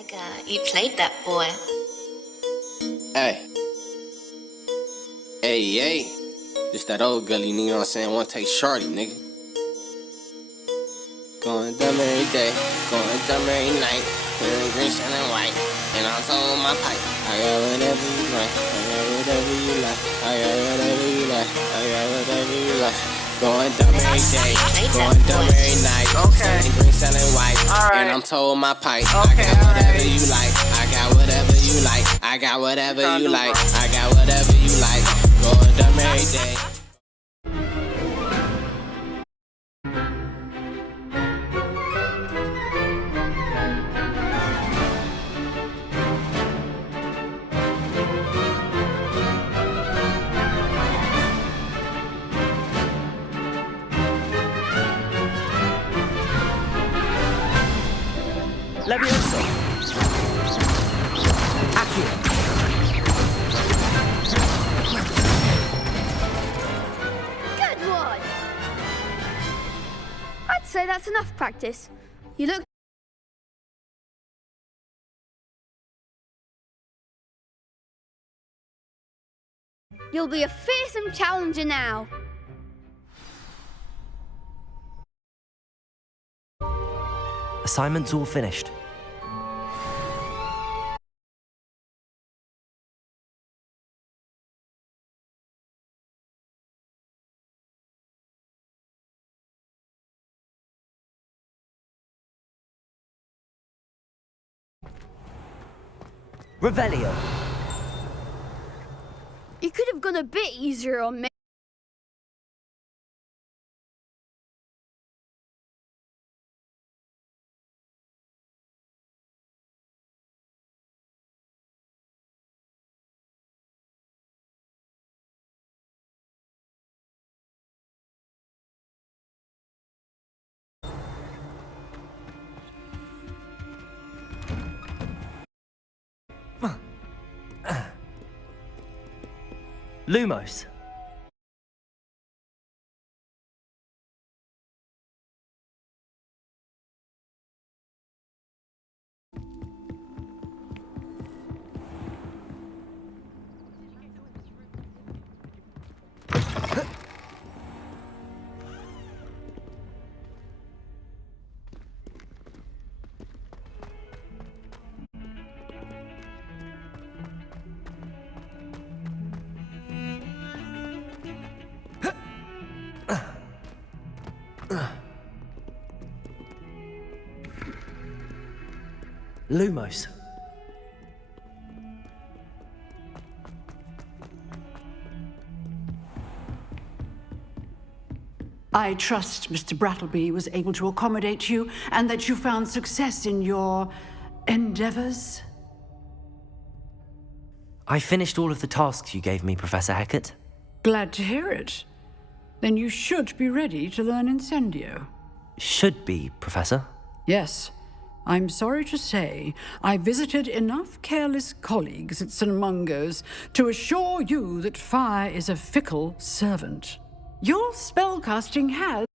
Nigga, you played that boy. Hey, hey, just that old gully, nigga, you know what I'm saying? One take shorty, nigga. Going dumb every day, going dumb every night. Feeling green, shining white, and I'm told my pipe. I got whatever you like, I got whatever you like, I got whatever you like, I got whatever you like. Going dumb every day, going dumb every night. Feeling green, selling white, and I'm told my pipe. I got whatever you like, I got whatever you like, I got whatever you like, I got whatever you like. Going dumb every day. Levioso. Accio. Good one! I'd say that's enough practice. You look... You'll be a fearsome challenger now. Assignment's all finished. Revelio. You could have gone a bit easier on me. Lumos. Lumos. I trust Mr. Brattleby was able to accommodate you and that you found success in your endeavors. I finished all of the tasks you gave me, Professor Hecat. Glad to hear it. Then you should be ready to learn Incendio. Should be, Professor. Yes. I'm sorry to say, I visited enough careless colleagues at St. Mungo's to assure you that fire is a fickle servant. Your spellcasting has...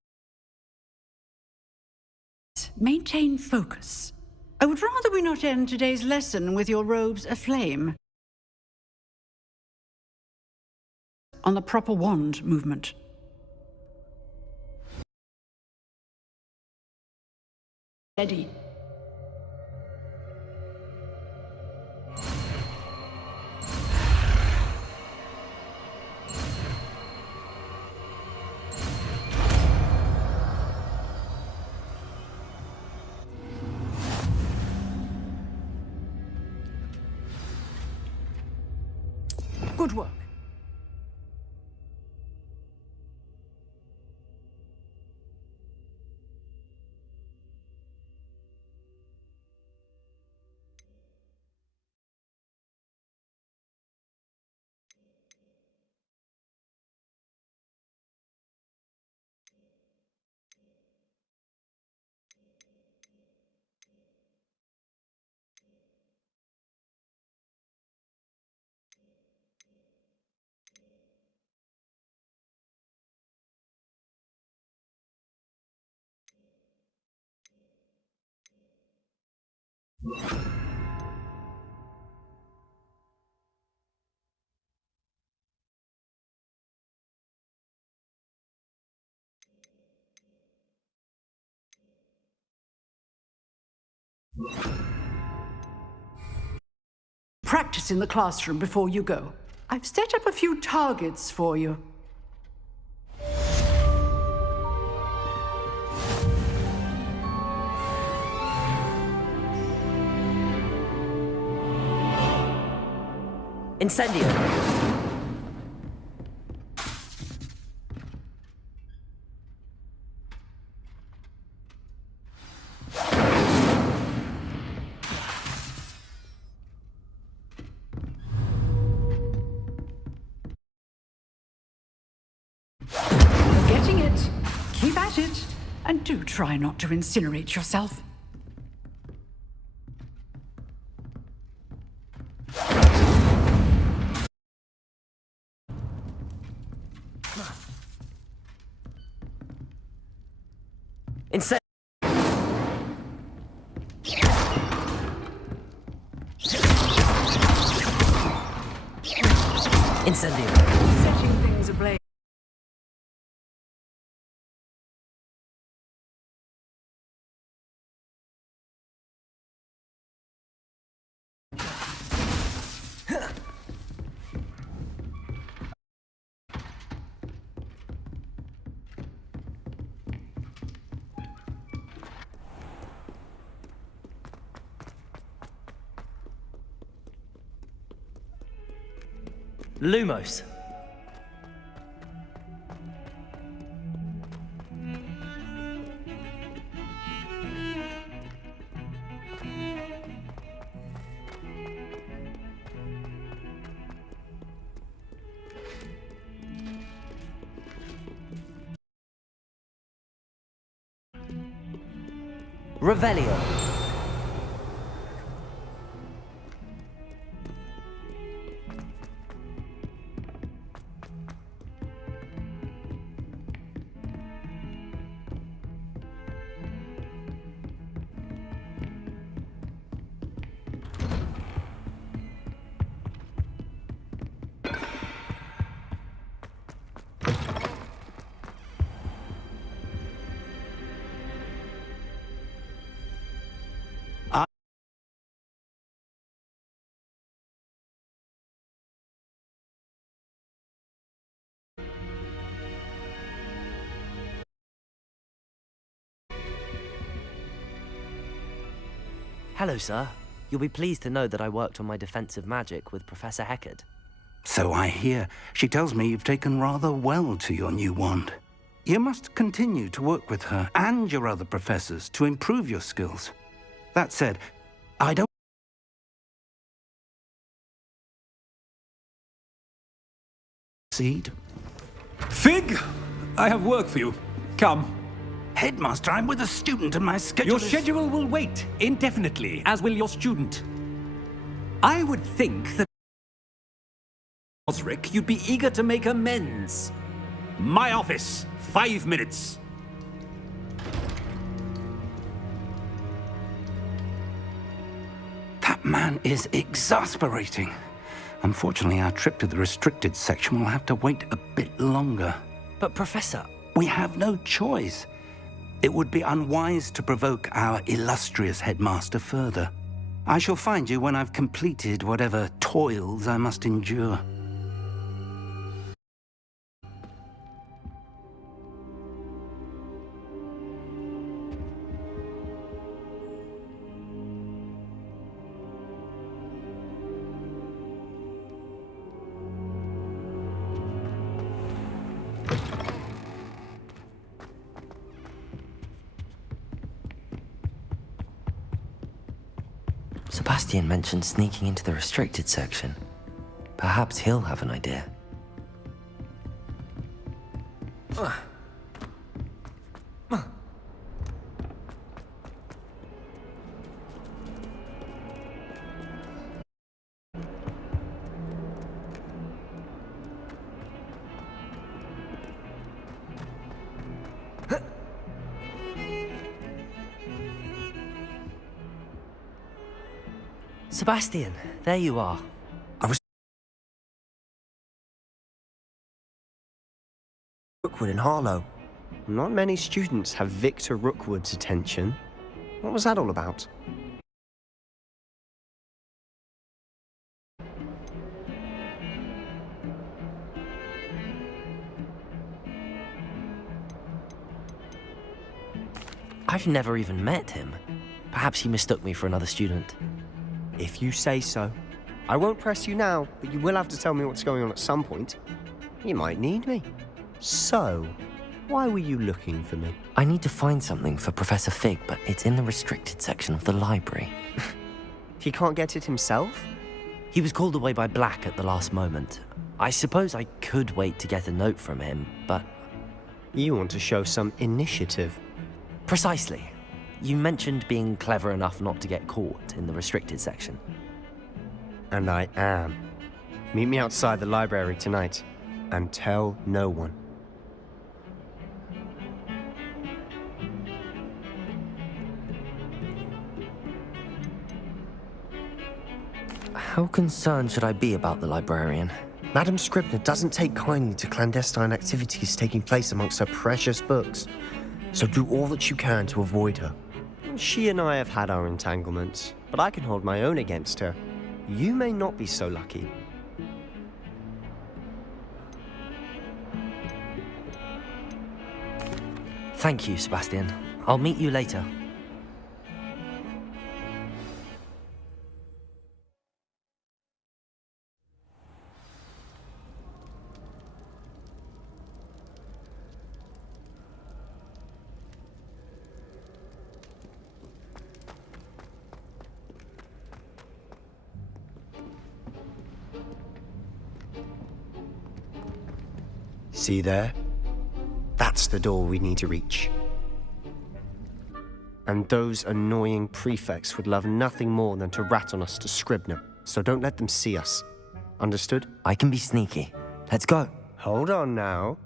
Maintain focus. I would rather we not end today's lesson with your robes aflame. On the proper wand movement. Ready. Good work. Practice in the classroom before you go. I've set up a few targets for you. Incendio! You're getting it. Keep at it. And do try not to incinerate yourself. Incendio! Incendio! Setting things ablaze. Lumos! Revelio! Hello, sir. You'll be pleased to know that I worked on my defensive magic with Professor Heckard. So I hear. She tells me you've taken rather well to your new wand. You must continue to work with her and your other professors to improve your skills. That said, I don't... Seed? Fig, I have work for you. Come. Headmaster, I'm with a student and my schedule Your is... schedule will wait indefinitely, as will your student. I would think that... Osric, you'd be eager to make amends. My office, 5 minutes. That man is exasperating. Unfortunately, our trip to the restricted section will have to wait a bit longer. But, Professor... We have no choice. It would be unwise to provoke our illustrious headmaster further. I shall find you when I've completed whatever toils I must endure. Sebastian mentioned sneaking into the restricted section. Perhaps he'll have an idea. Sebastian, there you are. Rookwood in Harlow. Not many students have Victor Rookwood's attention. What was that all about? I've never even met him. Perhaps he mistook me for another student. If you say so. I won't press you now, but you will have to tell me what's going on at some point. You might need me. So, why were you looking for me? I need to find something for Professor Fig, but it's in the restricted section of the library. He can't get it himself? He was called away by Black at the last moment. I suppose I could wait to get a note from him, but... You want to show some initiative. Precisely. You mentioned being clever enough not to get caught in the restricted section. And I am. Meet me outside the library tonight, and tell no one. How concerned should I be about the librarian? Madam Scribner doesn't take kindly to clandestine activities taking place amongst her precious books, so do all that you can to avoid her. She and I have had our entanglements, but I can hold my own against her. You may not be so lucky. Thank you, Sebastian. I'll meet you later. See there? That's the door we need to reach. And those annoying prefects would love nothing more than to rat on us to Scribner, so don't let them see us. Understood? I can be sneaky. Let's go. Hold on now.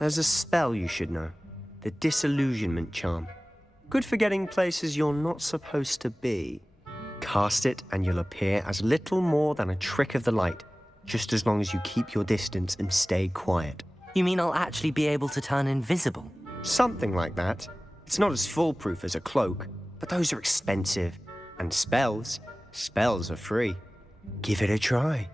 There's a spell you should know. The Disillusionment Charm. Good for getting places you're not supposed to be. Cast it and you'll appear as little more than a trick of the light, just as long as you keep your distance and stay quiet. You mean I'll actually be able to turn invisible? Something like that. It's not as foolproof as a cloak, but those are expensive. And spells are free. Give it a try.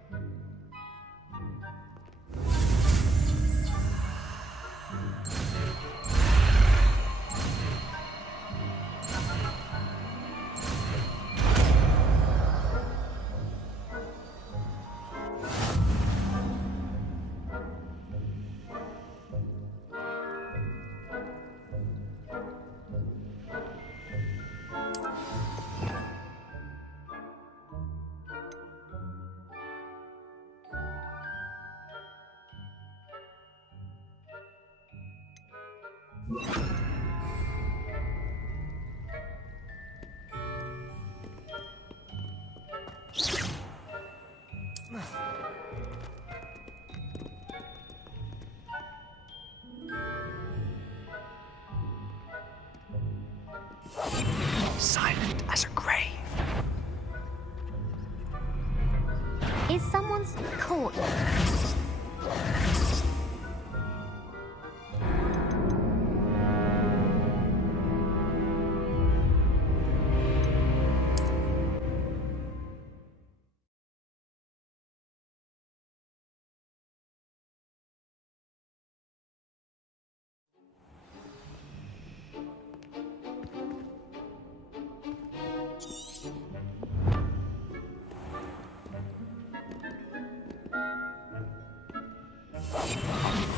Silent as a grave. Is someone's caught you?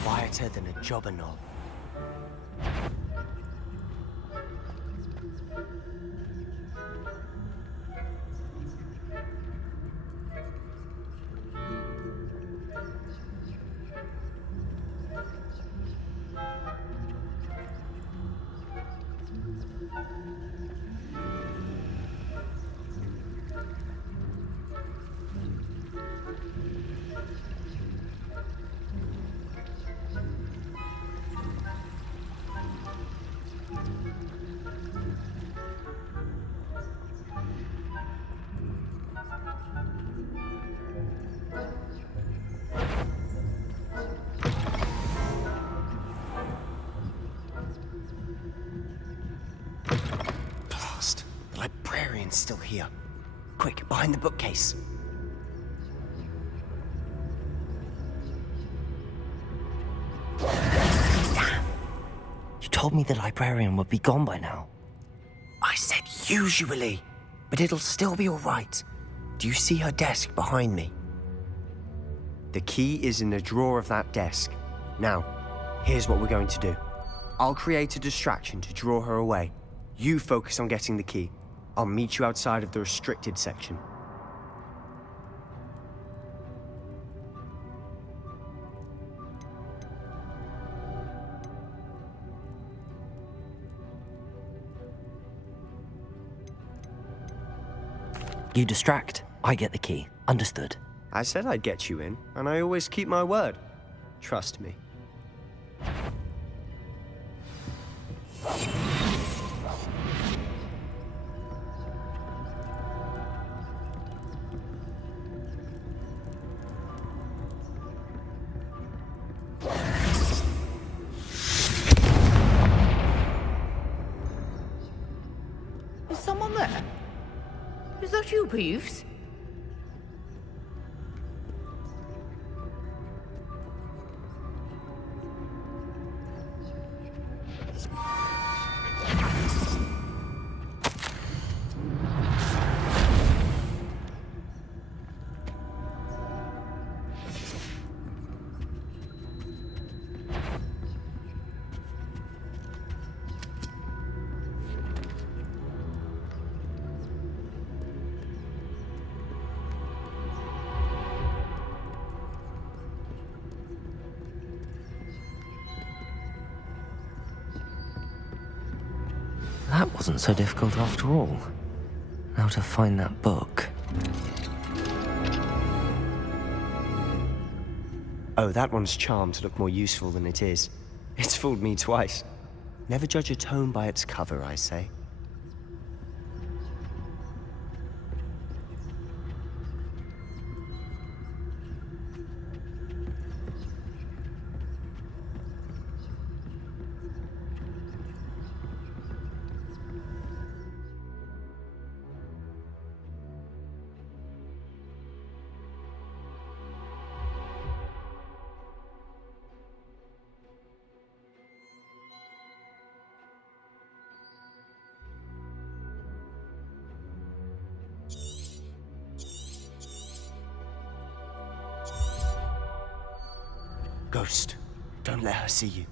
Quieter than a jobber knoll. The librarian's still here. Quick, behind the bookcase. You told me the librarian would be gone by now. Usually. But it'll still be all right. Do you see her desk behind me? The key is in the drawer of that desk. Now, here's what we're going to do. I'll create a distraction to draw her away. You focus on getting the key. I'll meet you outside of the restricted section. You distract, I get the key. Understood. I said I'd get you in, and I always keep my word. Trust me. Is someone there? Is that you, Peeves? That wasn't so difficult after all. Now to find that book. Oh, that one's charmed to look more useful than it is. It's fooled me twice. Never judge a tome by its cover, I say. Ghost, don't let her see you.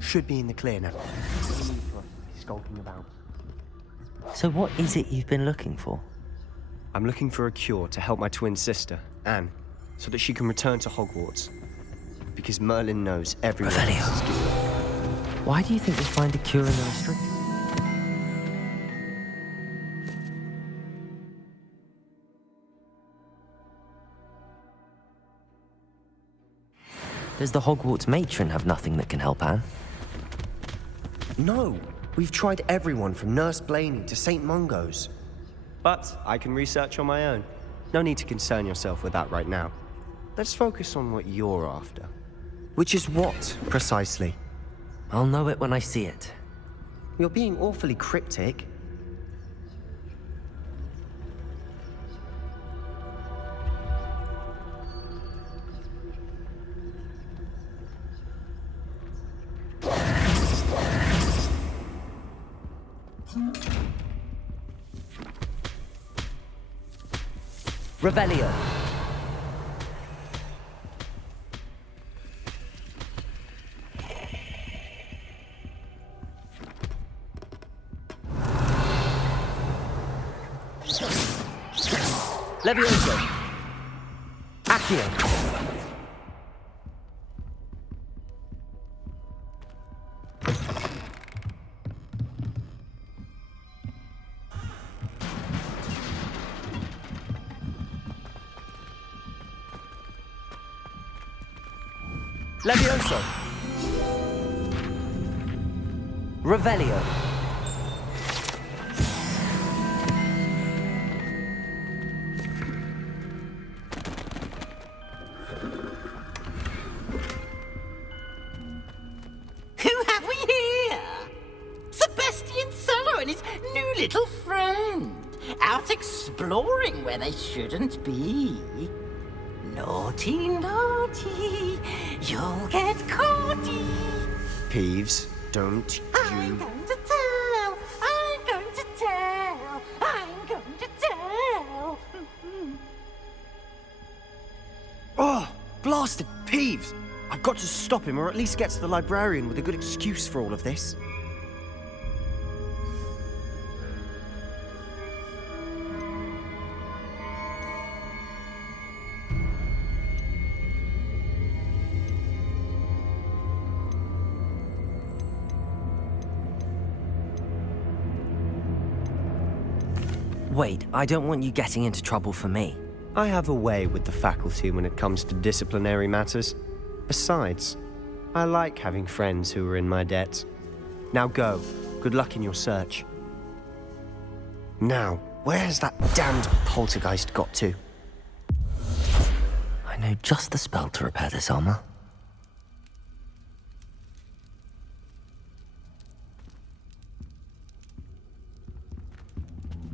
Should be in the clear now. Skulking about. So what is it you've been looking for? I'm looking for a cure to help my twin sister, Anne, so that she can return to Hogwarts. Because Merlin knows everyone Revelio. else is giving up. Why do you think we'll find a cure in the restricted? Does the Hogwarts matron have nothing that can help Anne? No, we've tried everyone from Nurse Blaney to St. Mungo's. But I can research on my own. No need to concern yourself with that right now. Let's focus on what you're after. Which is what, precisely? I'll know it when I see it. You're being awfully cryptic. Revelio. Levioso. Accio. Levioso. Revelio. Who have we here? Sebastian Cello and his new little friend. Out exploring where they shouldn't be. Naughty, naughty, you'll get caughty. Peeves, don't I'm you... going to tell, I'm going to tell, I'm going to tell. Oh, blasted Peeves! I've got to stop him, or at least get to the librarian with a good excuse for all of this. Wait, I don't want you getting into trouble for me. I have a way with the faculty when it comes to disciplinary matters. Besides, I like having friends who are in my debt. Now go. Good luck in your search. Now, where's that damned poltergeist got to? I know just the spell to repair this armor.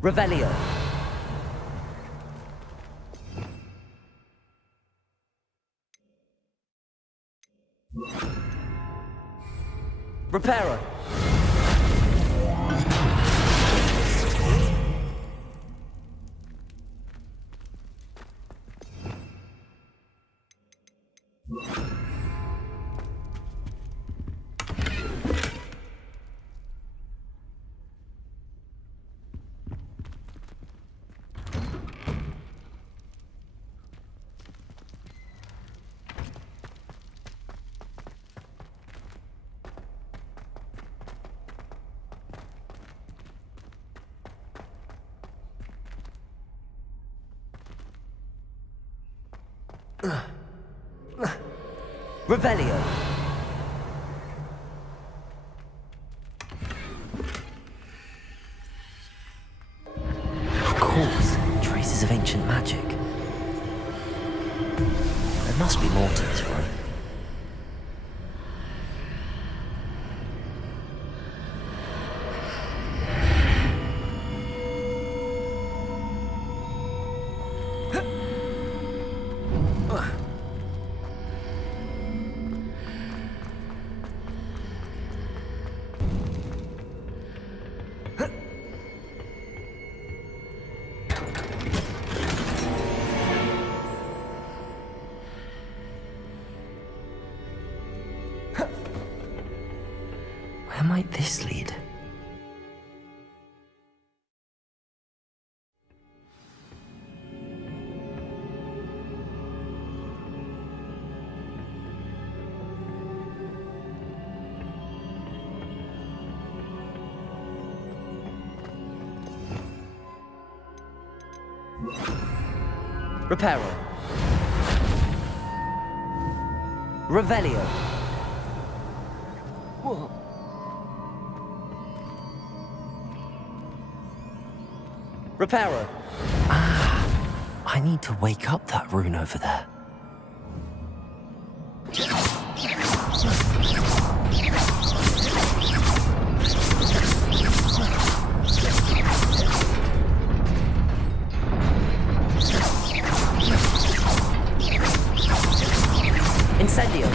Revelio. Reparo. Revelio. Of course, traces of ancient magic. There must be more to this room. Where might this lead? Reparo. Revelio. Whoa. Reparo. Ah, I need to wake up that rune over there. Incendio.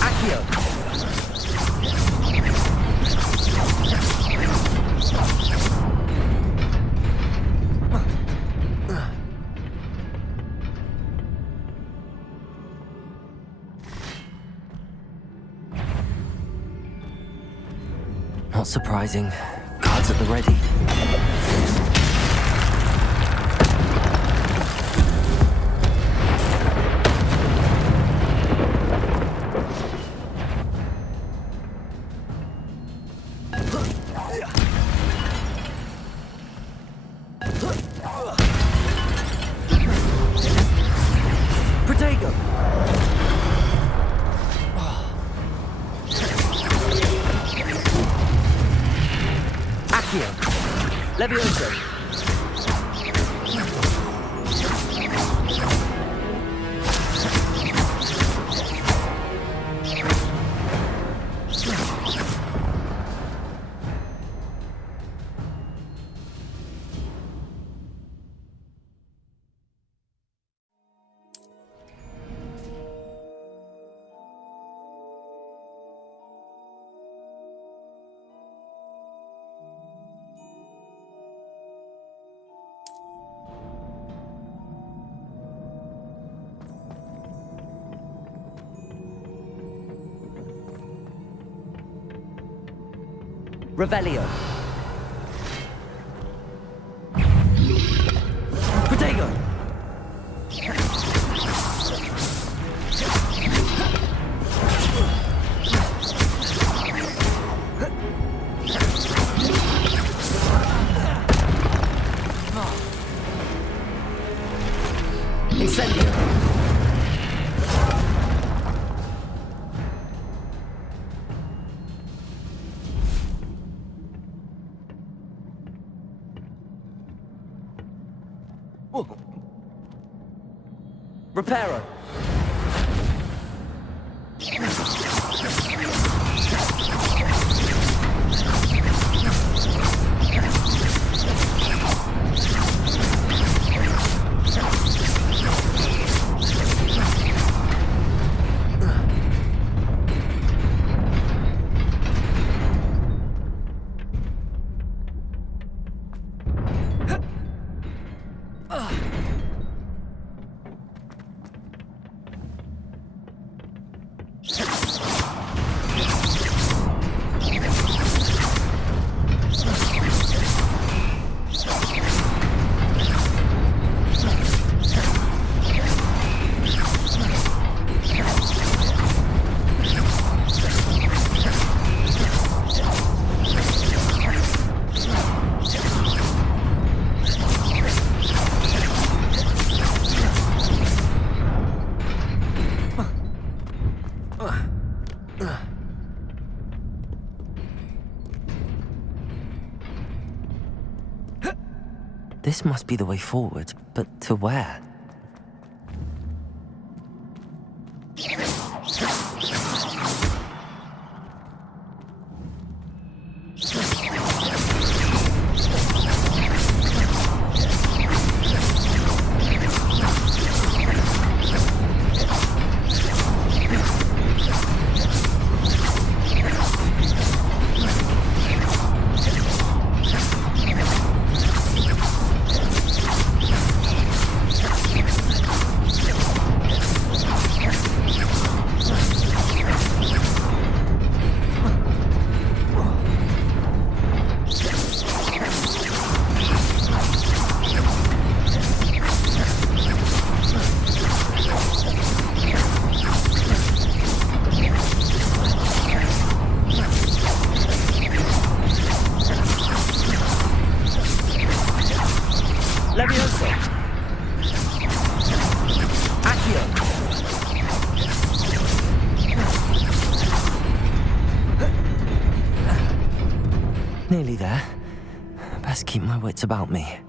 Accio. Not surprising. Guards at the ready. Accio. Levioso. Revelio. Protego. Incendio. Reparo. This must be the way forward, but to where? Levioso. Accio. Nearly there. Best keep my wits about me.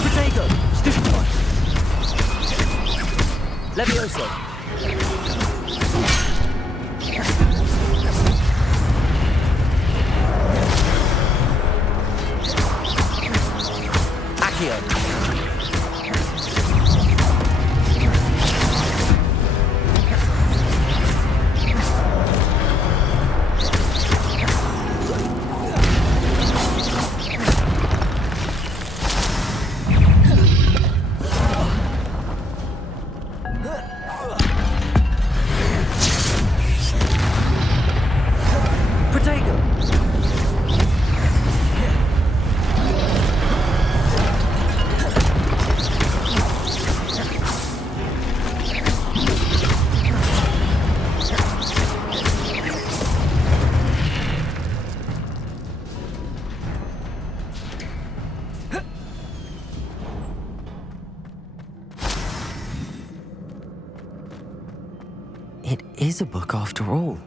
Protego! Stupefy! Levioso! Accio! is a book after all.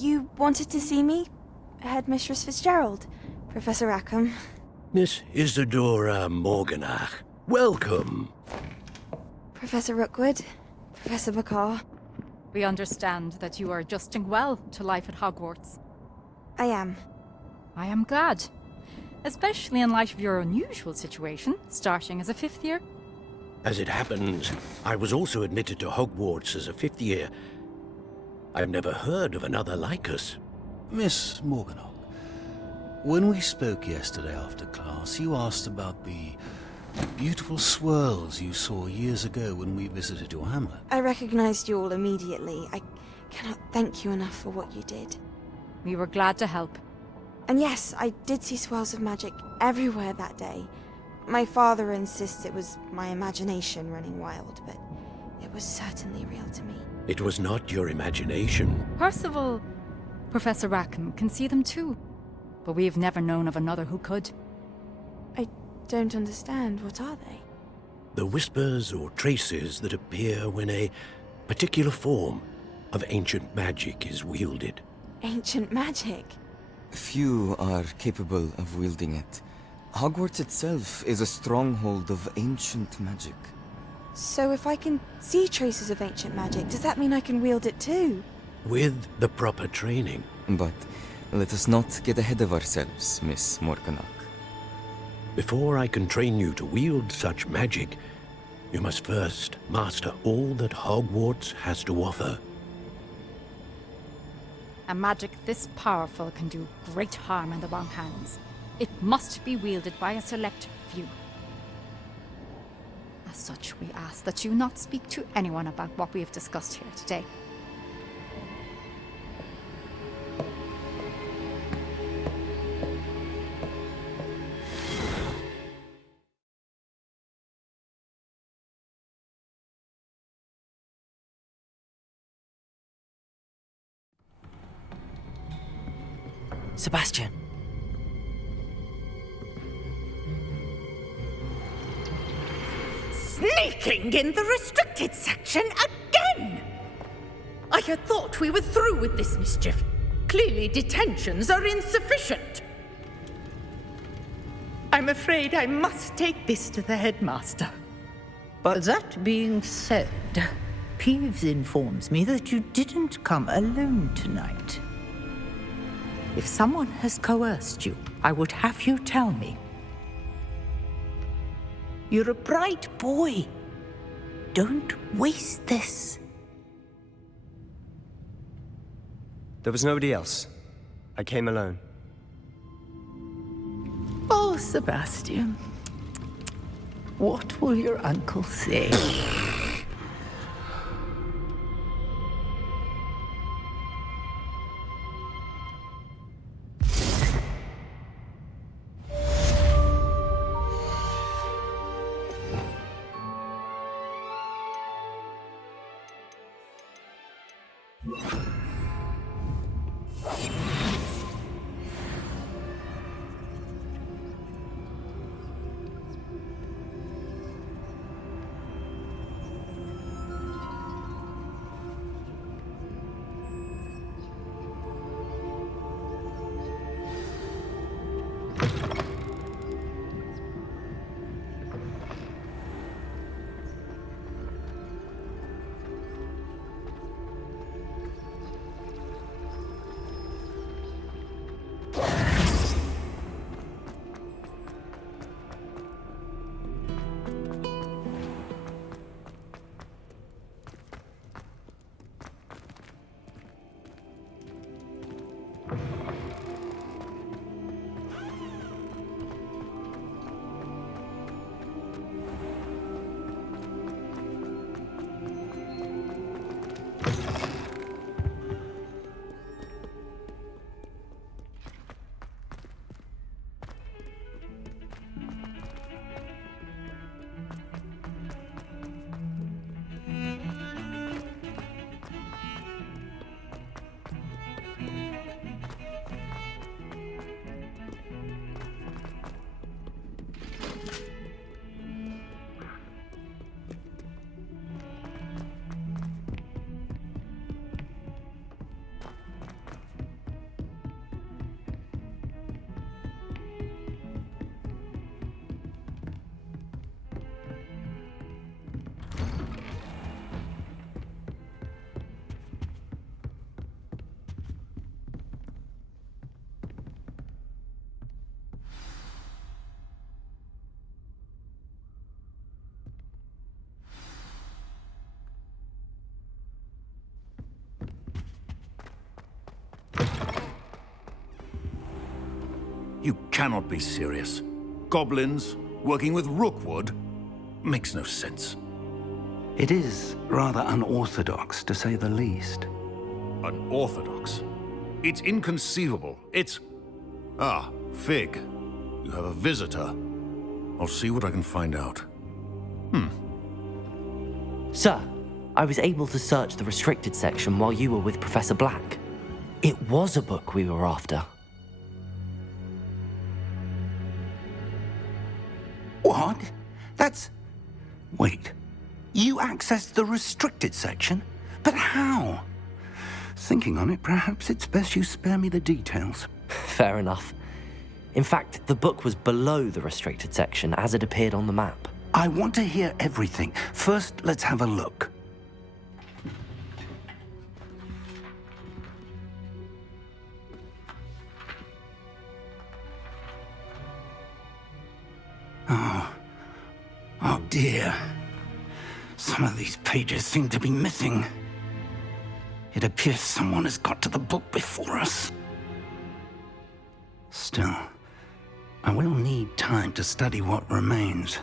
You wanted to see me? Headmistress Fitzgerald, Professor Rackham. Miss Isadora Morganach, welcome. Professor Rookwood, Professor Bakar. We understand that you are adjusting well to life at Hogwarts. I am. I am glad. Especially in light of your unusual situation, starting as a 5th year. As it happens, I was also admitted to Hogwarts as a 5th year. I've never heard of another like us. Miss Morganach, when we spoke yesterday after class, you asked about the beautiful swirls you saw years ago when we visited your hamlet. I recognized you all immediately. I cannot thank you enough for what you did. We were glad to help. And yes, I did see swirls of magic everywhere that day. My father insists it was my imagination running wild, but it was certainly real to me. It was not your imagination. Percival, Professor Rackham can see them too. But we have never known of another who could. I don't understand. What are they? The whispers or traces that appear when a particular form of ancient magic is wielded. Ancient magic? Few are capable of wielding it. Hogwarts itself is a stronghold of ancient magic. So if I can see traces of ancient magic, does that mean I can wield it too? With the proper training. But let us not get ahead of ourselves, Miss Morganach. Before I can train you to wield such magic, you must first master all that Hogwarts has to offer. A magic this powerful can do great harm in the wrong hands. It must be wielded by a select few. As such, we ask that you not speak to anyone about what we have discussed here today. Sebastian. Sneaking in the restricted section again! I had thought we were through with this mischief. Clearly detentions are insufficient. I'm afraid I must take this to the headmaster. But that being said, Peeves informs me that you didn't come alone tonight. If someone has coerced you, I would have you tell me. You're a bright boy. Don't waste this. there was nobody else. I came alone. Oh, Sebastian. What will your uncle say? You cannot be serious. Goblins working with Rookwood? Makes no sense. It is rather unorthodox, to say the least. Unorthodox? It's inconceivable. It's... Ah, Fig. You have a visitor. I'll see what I can find out. Sir, I was able to search the restricted section while you were with Professor Black. It was a book we were after. What? That's... Wait. You accessed the restricted section? But how? Thinking on it, perhaps it's best you spare me the details. Fair enough. In fact, the book was below the restricted section as it appeared on the map. I want to hear everything. First, let's have a look. Oh dear. Some of these pages seem to be missing. It appears someone has got to the book before us. Still, I will need time to study what remains.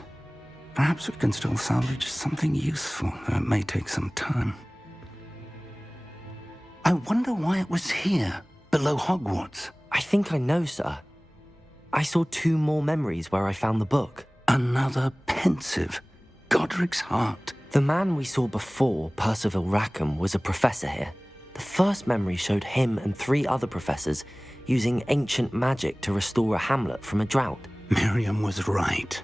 Perhaps we can still salvage something useful, though it may take some time. I wonder why it was here, below Hogwarts. I think I know, sir. I saw 2 more memories where I found the book. Another pensive. Godric's heart. The man we saw before, Percival Rackham, was a professor here. The first memory showed him and 3 other professors using ancient magic to restore a hamlet from a drought. Miriam was right.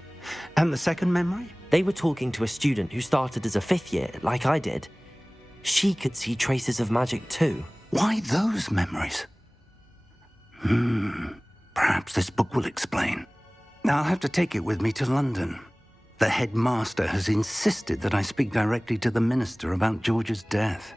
And the second memory? They were talking to a student who started as a 5th year, like I did. She could see traces of magic too. Why those memories? Perhaps this book will explain. I'll have to take it with me to London. The headmaster has insisted that I speak directly to the minister about George's death.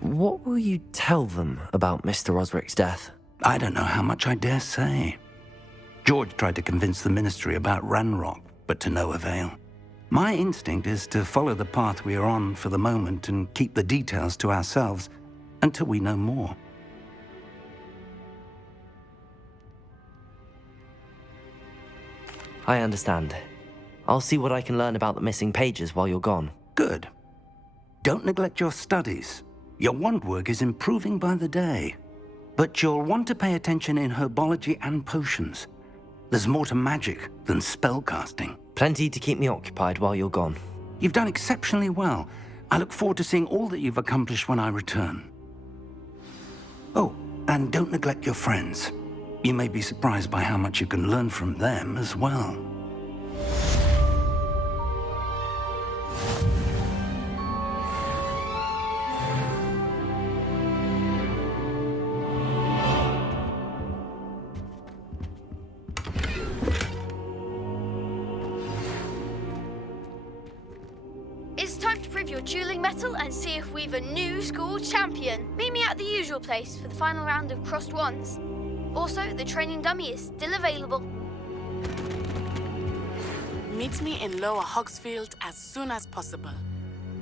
What will you tell them about Mr. Osric's death? I don't know how much I dare say. George tried to convince the ministry about Ranrock, but to no avail. My instinct is to follow the path we are on for the moment and keep the details to ourselves until we know more. I understand. I'll see what I can learn about the missing pages while you're gone. Good. Don't neglect your studies. Your wand work is improving by the day. But you'll want to pay attention in herbology and potions. There's more to magic than spellcasting. Plenty to keep me occupied while you're gone. You've done exceptionally well. I look forward to seeing all that you've accomplished when I return. Oh, and don't neglect your friends. You may be surprised by how much you can learn from them as well. It's time to prove your dueling mettle and see if we've a new school champion. Meet me at the usual place for the final round of crossed wands. Also, the training dummy is still available. Meet me in Lower Hogsfield as soon as possible.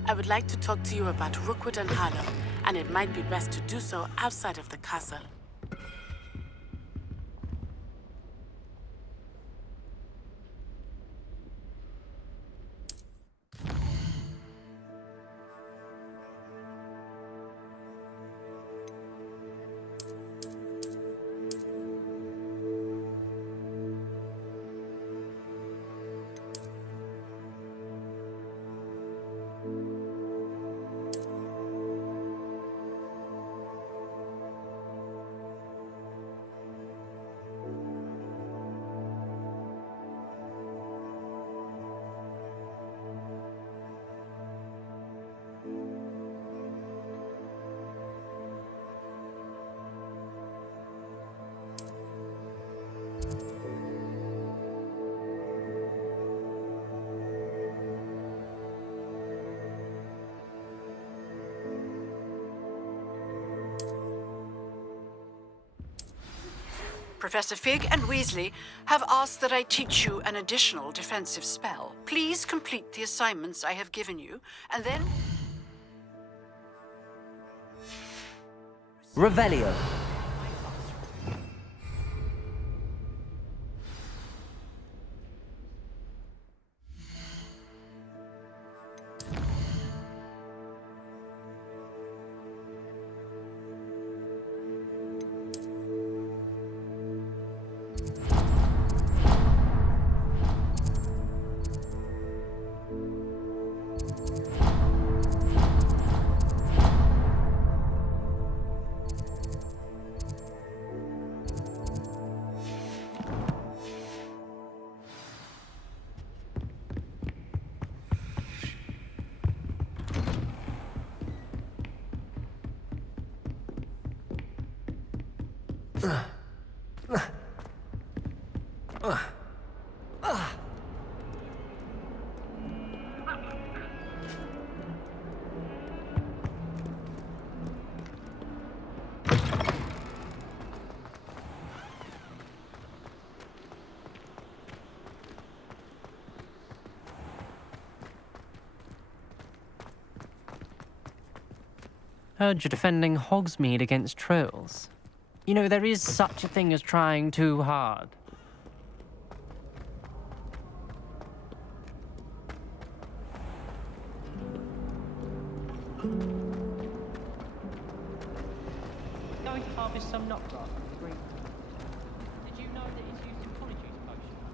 I would like to talk to you about Rookwood and Harlow, and it might be best to do so outside of the castle. Professor Fig and Weasley have asked that I teach you an additional defensive spell. Please complete the assignments I have given you, and then... Revelio. Heard you're defending Hogsmeade against trolls. You know, there is such a thing as trying too hard. Going to harvest some knotgrass. Did you know that it's used in polyjuice potion?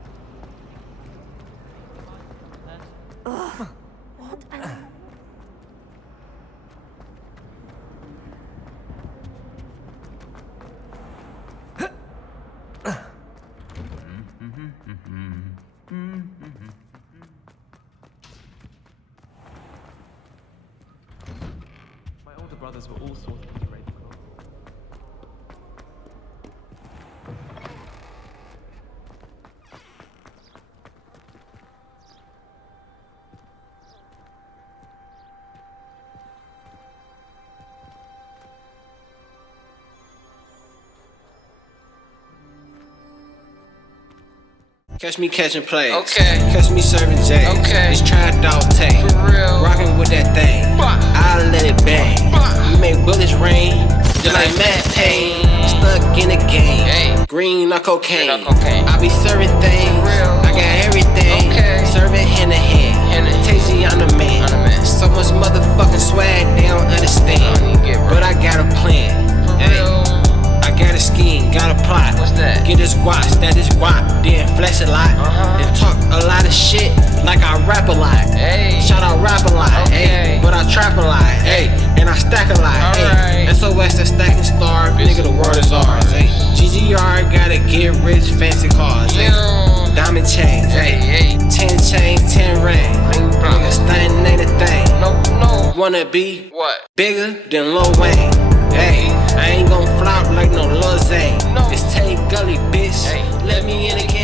Ugh, what an... My older brothers were all sorted into Ravenclaw. Catch me catching plays. Okay. Catch me serving J's. Okay. It's tried dog tank. For real. Rockin' with that thing. I'll let it bang. We make bullets rain. Just like Matt Payne. Stuck in the game. Hey. Green or cocaine. cocaine. I be serving things. I got everything. Okay. Serving hand to hand. Tasty, I'm the man. So much motherfucking swag, they don't understand. But I got a plan. Hey. I got a scheme, got a plot. What's that? Get this guap, stat this guap, then flex a lot. Then talk a lot of shit like I rap a lot. Hey. Shout out rap a lot, Okay. but I trap a lot, hey. And I stack a lot, hey. SOS the stacking star, nigga, the world is ours, hey. GGR gotta get rich, fancy cars, hey. Diamond chains, hey. 10 chains, 10 rings. Nigga, stunning ain't a thing. No. Wanna be What? bigger than Lil Wayne. Hey, I ain't gon' flop like no Lil Zane. No. It's Tay Gully, bitch. Hey. Let me in the game.